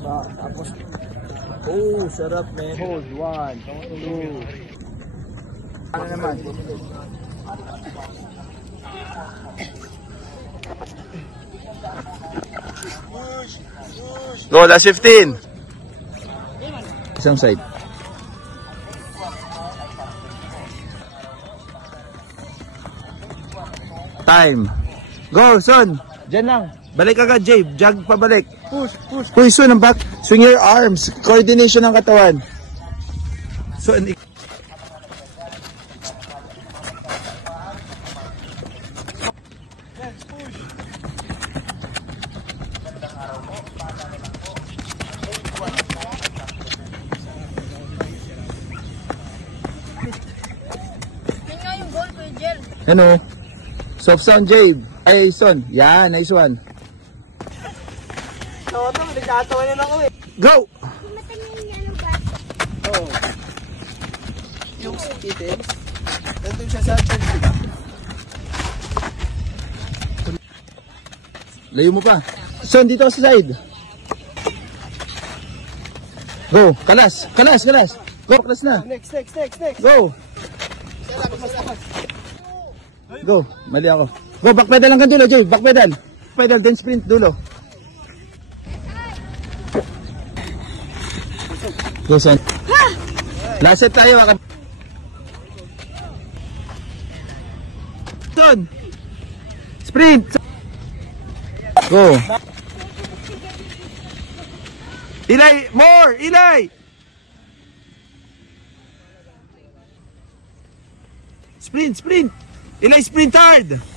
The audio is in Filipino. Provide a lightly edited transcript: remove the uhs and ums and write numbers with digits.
Tapos, oh, sarap man. Hold, 1, 2. Ano naman? Go, last 15. Isang side. Time. Go, son. Diyan lang. Balik agad, Jay. Jog pabalik. Push, push. Push, son, ang back. Swing your arms. Coordination ng katawan. So, ano? Soft sound, Jabe. Ay, son. Yan, nice one. Nagkatawa na ako eh. Go! Oh. Yung items, nandun siya sa church, diba? Layo mo pa. Son, dito ka sa side. Go. Kalas. Kalas, kalas. Go, kalas na. Next. Go. Go. Mali ako. Go, back pedal lang ka dulo, Jay. Back pedal. Pedal, then sprint dulo. Go, son. Last set tayo. Son. Sprint. Go. Eli, more. Eli. Sprint. Eli, sprint hard.